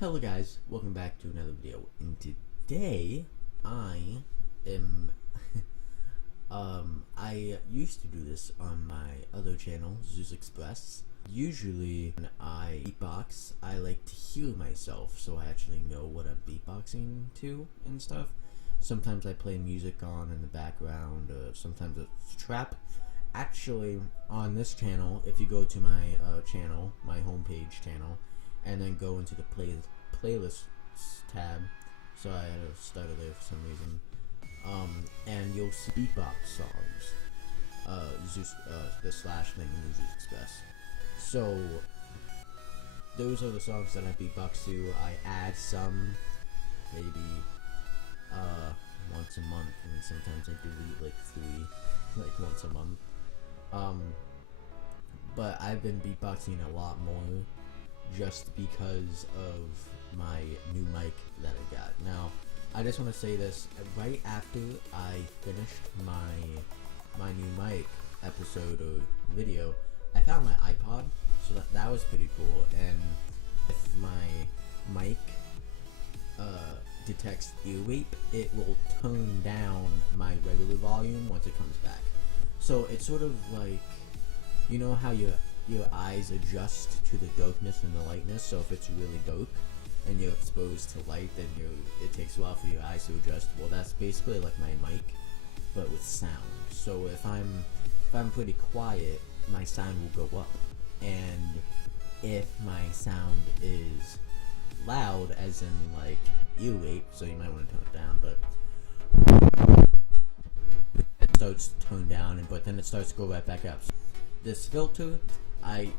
Hello guys, welcome back to another video, and today I am I used to do this on my other channel, Zeus Express. Usually when I beatbox, I like to hear myself so I actually know what I'm beatboxing to and stuff. Sometimes I play music on in the background, sometimes it's trap. Actually, on this channel, if you go to my channel, my homepage channel, and then go into the playlists tab, so I had to start it there for some reason, and you'll see beatbox songs, Zeus, the slash thing in Zeus Express. So those are the songs that I beatbox to. I add some, maybe once a month, and sometimes I delete like 3, like once a month. But I've been beatboxing a lot more just because of my new mic that I got. Now, I just want to say this, right after I finished my new mic episode or video, I found my iPod, so that was pretty cool. And if my mic detects ear rape, it will turn down my regular volume once it comes back. So it's sort of like, you know how your eyes adjust to the darkness and the lightness. So if it's really dark and you're exposed to light, then it takes a while for your eyes to adjust. Well, that's basically like my mic, but with sound. So if I'm pretty quiet, my sound will go up, and if my sound is loud, as in like ear rape, so you might want to tone it down, but it starts to tone down, but then it starts to go right back up. So this filter, I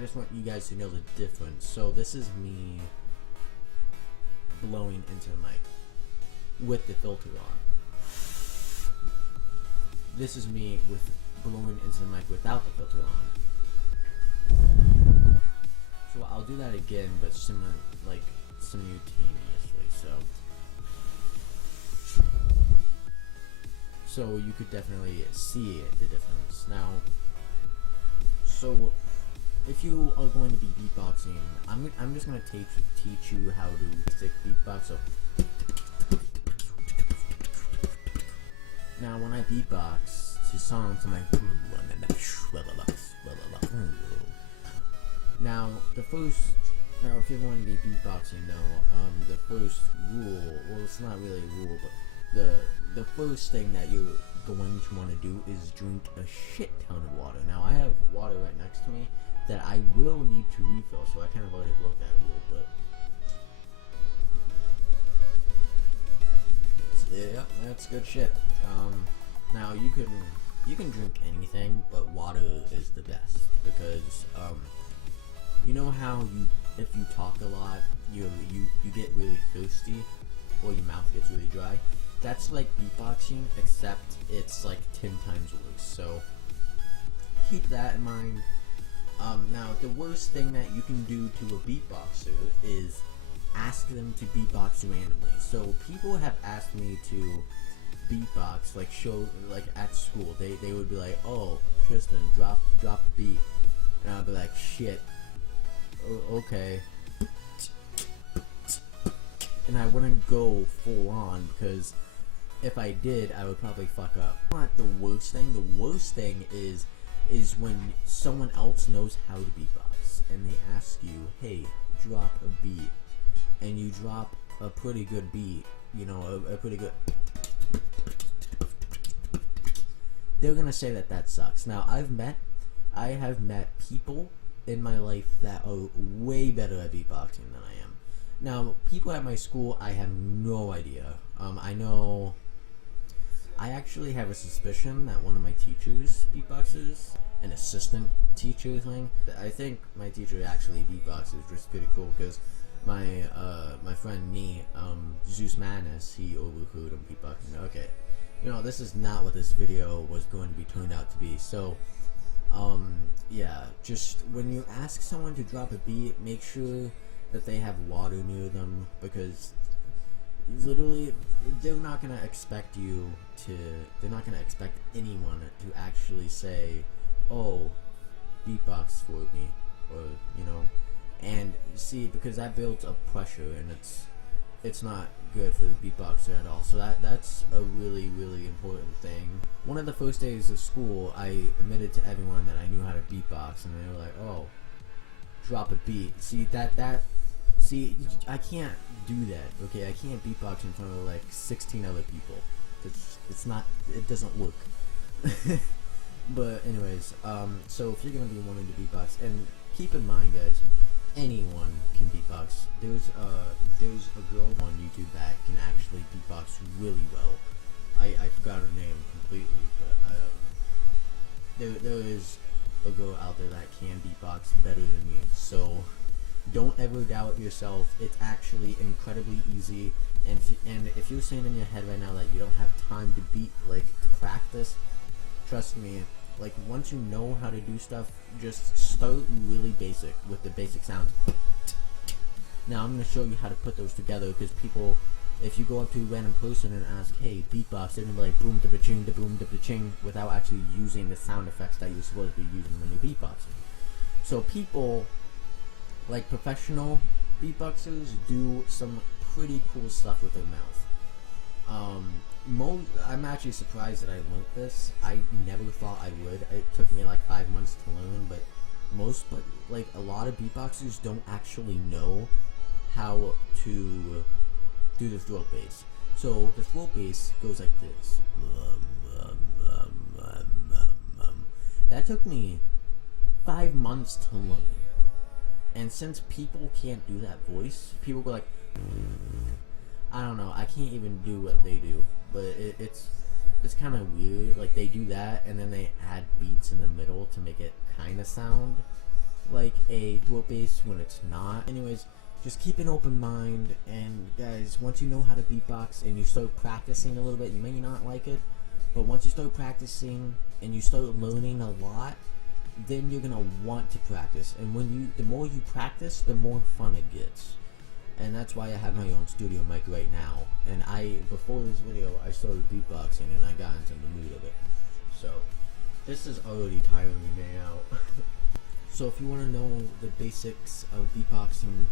just want you guys to know the difference. So this is me blowing into the mic with the filter on. This is me with blowing into the mic without the filter on. So I'll do that again, but simultaneously. So you could definitely see the difference. Now, so if you are going to be beatboxing, I'm just gonna teach you how to stick beatbox. So now when I beatbox to songs, I'm like, now if you're going to be beatboxing, the first rule, well, it's not really a rule, but the first thing that you're going to want to do is drink a shit ton of water. Now I have water right next to me that I will need to refill, so I kind of already broke that rule, but yeah, that's good shit. Now you can drink anything, but water is the best, because you know how if you talk a lot, you get really thirsty, or your mouth gets really dry. That's like beatboxing, except it's like 10 times worse. So keep that in mind. Now the worst thing that you can do to a beatboxer is ask them to beatbox randomly. So people have asked me to beatbox, like at school. They would be like, "Oh, Tristan, drop the beat," and I'd be like, "Shit, okay." And I wouldn't go full on, because if I did, I would probably fuck up. Not the worst thing. The worst thing is when someone else knows how to beatbox and they ask you, "Hey, drop a beat," and you drop a pretty good beat, a pretty good. They're gonna say that sucks. Now I have met people in my life that are way better at beatboxing than I am. Now, people at my school, I have no idea. I actually have a suspicion that one of my teachers beatboxes, an assistant teacher thing. I think my teacher actually beatboxes, which is pretty cool, because my friend Zeus Madness, he overheard him beatboxing. Okay, this is not what this video was going to be turned out to be. So, yeah, just when you ask someone to drop a beat, make sure that they have water near them, because literally they're not gonna expect anyone to actually say, "Oh, beatbox for me," or And see, because that builds up pressure, and it's not good for the beatboxer at all. So that's a really, really important thing. One of the first days of school, I admitted to everyone that I knew how to beatbox, and they were like, "Oh, drop a beat." See see, I can't do that. Okay, I can't beatbox in front of like 16 other people. It's not. It doesn't work. But anyways, so if you're gonna be wanting to beatbox, and keep in mind, guys, anyone can beatbox. There's a girl on YouTube that can actually beatbox really well. I forgot her name completely, but there is a girl out there that can beatbox better than me. So don't ever doubt yourself. It's actually incredibly easy. And if you're saying in your head right now that you don't have time to to practice, trust me. Like, once you know how to do stuff, just start really basic with the basic sounds. Now I'm going to show you how to put those together, because people, if you go up to a random person and ask, hey, beatbox, they're going to be like boom da ching da boom da ching, without actually using the sound effects that you're supposed to be using when you're beatboxing. So people, like professional beatboxers, do some pretty cool stuff with their mouth. I'm actually surprised that I learned this. I never thought I would. It took me like 5 months to learn, but a lot of beatboxers don't actually know how to do the throat bass. So the throat bass goes like this. That took me 5 months to learn. And since people can't do that voice, people go like, I don't know, I can't even do what they do, but it's kind of weird. Like, they do that, and then they add beats in the middle to make it kind of sound like a throat bass when it's not. Anyways, just keep an open mind, and guys, once you know how to beatbox and you start practicing a little bit, you may not like it, but once you start practicing and you start learning a lot, then you're gonna want to practice, and the more you practice, the more fun it gets. And that's why I have my own studio mic right now. And before this video, I started beatboxing, and I got into the mood of it. So this is already tiring me out. So if you want to know the basics of beatboxing,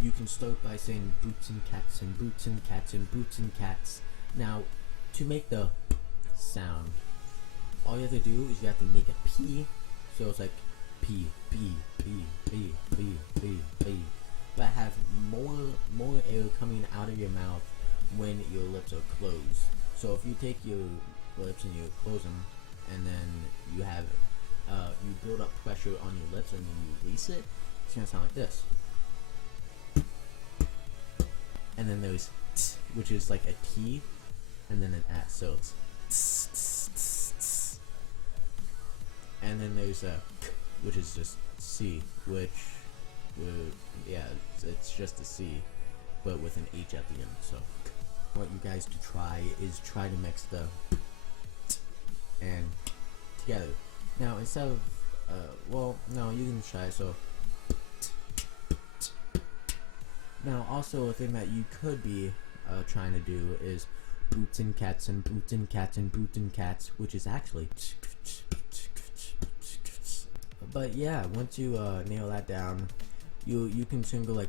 you can start by saying boots and cats and boots and cats and boots and cats. Now, to make the sound, all you have to do is you have to make a P. So it's like P, P, P, P, P, P, P. But have more air coming out of your mouth when your lips are closed. So if you take your lips and you close them, and then you have you build up pressure on your lips and then you release it, it's gonna sound like this. And then there's t, which is like a T, and then an S, so it's tss, tss, tss, tss. And then there's a k, which is just C, which it's just a C, but with an H at the end. So I want you guys to try to mix the t and together. Now instead of no, you can try. So now also a thing that you could be trying to do is boots and cats and boots and cats and boots and cats, which is actually. But yeah, once you nail that down, you can soon go like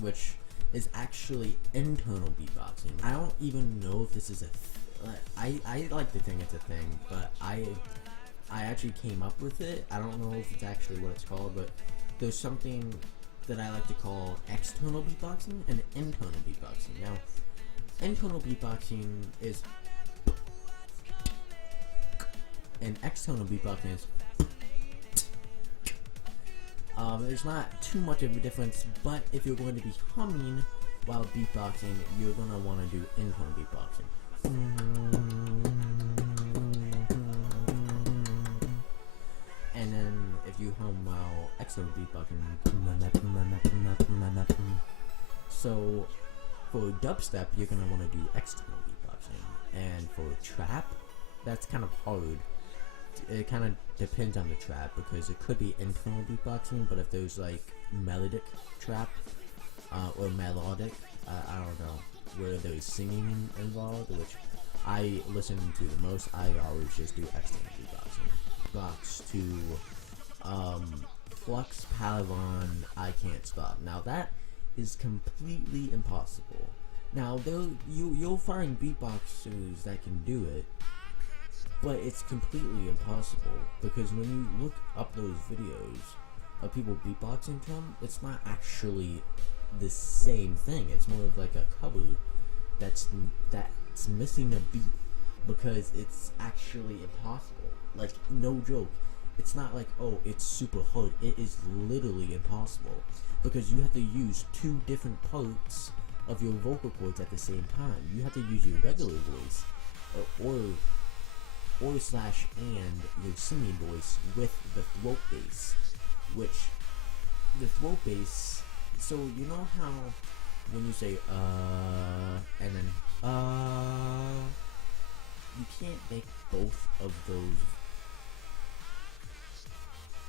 which is actually internal beatboxing. I don't even know if this is a I like to think it's a thing, but I actually came up with it. I don't know if it's actually what it's called, but there's something that I like to call external beatboxing and internal beatboxing. Now, internal beatboxing is, and external beatboxing is. There's not too much of a difference, but if you're going to be humming while beatboxing, you're going to want to do internal beatboxing. And then if you hum while external beatboxing, so for dubstep, you're going to want to do external beatboxing. And for trap, that's kind of hard. It kind of depends on the trap, because it could be internal beatboxing, but if there's like melodic trap or melodic, I don't know, where there's singing involved, which I listen to the most, I always just do external beatboxing. Box to Flux Palavon I Can't Stop. Now that is completely impossible. Now you'll find beatboxers that can do it, but it's completely impossible because when you look up those videos of people beatboxing to them, it's not actually the same thing. It's more of like a cover that's missing a beat because it's actually impossible. Like, no joke. It's not like, oh, it's super hard. It is literally impossible because you have to use two different parts of your vocal cords at the same time. You have to use your regular voice or slash and your singing voice with the throat bass, which the throat bass. So you know how when you say and then you can't make both of those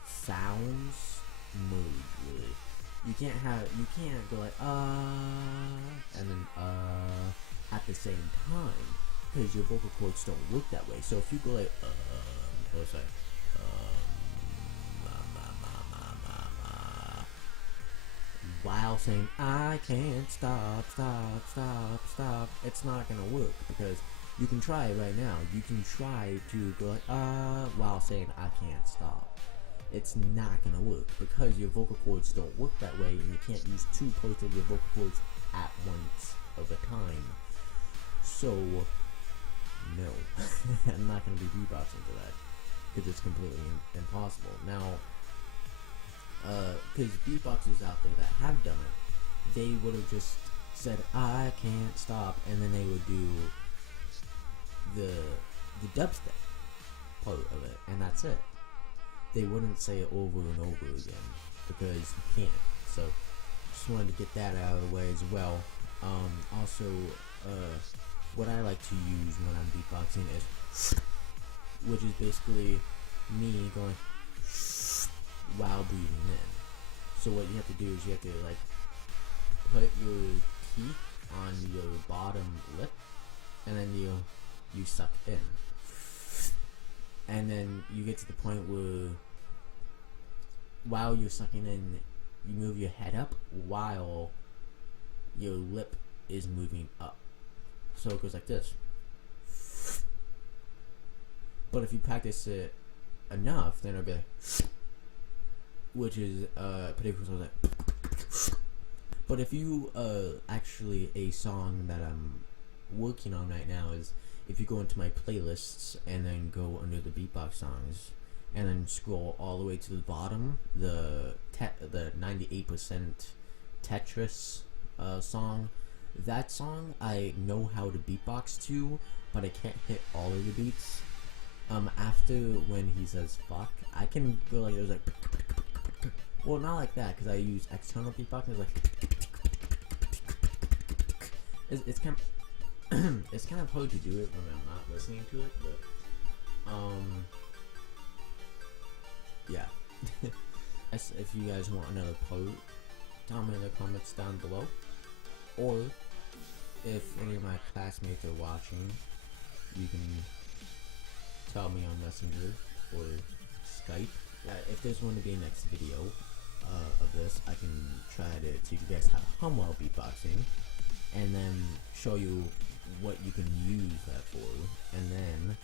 sounds merge really. You can't go like and then at the same time because your vocal cords don't work that way. So if you go like while saying I can't stop, it's not gonna work because you can try it right now. You can try to go like while saying I can't stop. It's not gonna work because your vocal cords don't work that way, and you can't use two parts of your vocal cords at once of a time. So no, I'm not gonna be beatboxing to that because it's completely impossible. Now, because beatboxers out there that have done it, they would have just said I can't stop, and then they would do the dubstep part of it, and that's it. They wouldn't say it over and over again because you can't. So just wanted to get that out of the way as well. Also, what I like to use when I'm beatboxing is, which is basically me going while breathing in. So what you have to do is you have to like put your teeth on your bottom lip, and then you suck in, and then you get to the point where while you're sucking in, you move your head up while your lip is moving up. So it goes like this. But if you practice it enough, then it'll be like, which is pretty cool. Like, but if you actually, a song that I'm working on right now is, if you go into my playlists and then go under the beatbox songs and then scroll all the way to the bottom, the 98% Tetris song, that song I know how to beatbox to, but I can't hit all of the beats. After when he says fuck, I can go like, it was like, well, not like that because I use external beatboxing. It's like, it's kind of it's kind of hard to do it when I'm not listening to it, but yeah. If you guys want another part, tell me in the comments down below, or if any of my classmates are watching, you can tell me on Messenger or Skype. If there's going to be a next video of this, I can try to teach you guys how to hum while beatboxing, and then show you what you can use that for, and then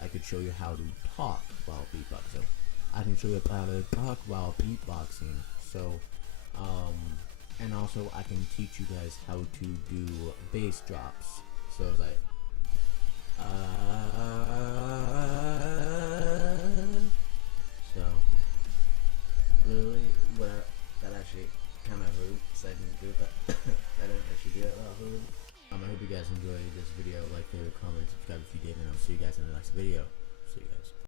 I could show you how to talk while beatboxing. I can show you how to talk while beatboxing. So, and also I can teach you guys how to do bass drops. So it's like, so literally, that actually kind of hurt because I didn't do it. I didn't actually do it that hard. I hope you guys enjoyed this video. Like, favorite, comment, subscribe if you did, and I'll see you guys in the next video.